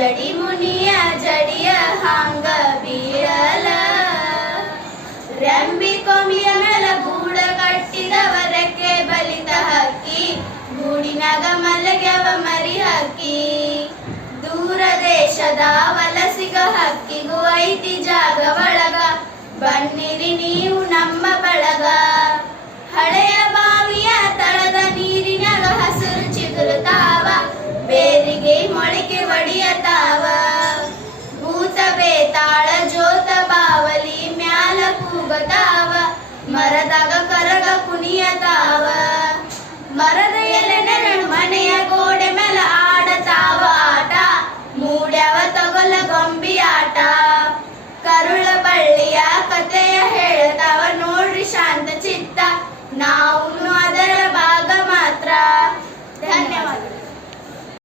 ಜಡಿ ಮುನಿಯ ಜಡಿಯ ಹಾಂಗ ಬೀಳಲ ರೆಂಬಿ ಕೊಮಿಯ ಮೇಲ ಗೂಡ ಕಟ್ಟಿದವರಕ್ಕೆ ಬಲಿತ ಹಕ್ಕಿ ಗೂಡಿನಾಗ ಮಲಗ್ಯವ ಮರಿ ಹಕ್ಕಿ ದೂರ ದೇಶದ ವಲಸಿಗ ಹಕ್ಕಿಗೂ ಐತಿ ಜಾಗ ಒಳಗ ಬನ್ನಿರಿ ನೀವು ನಮ್ಮ ಬಳಗ ಹಳೆಯ ಬಾವಿಯ ತಳದ ನೀರಿನಾಗ ಹಸಿರು ಚಿಗುರುತ್ತಾವ ಬೇರಿಗೆ ಮೊಳಕೆ ಒಡೆಯತಾವ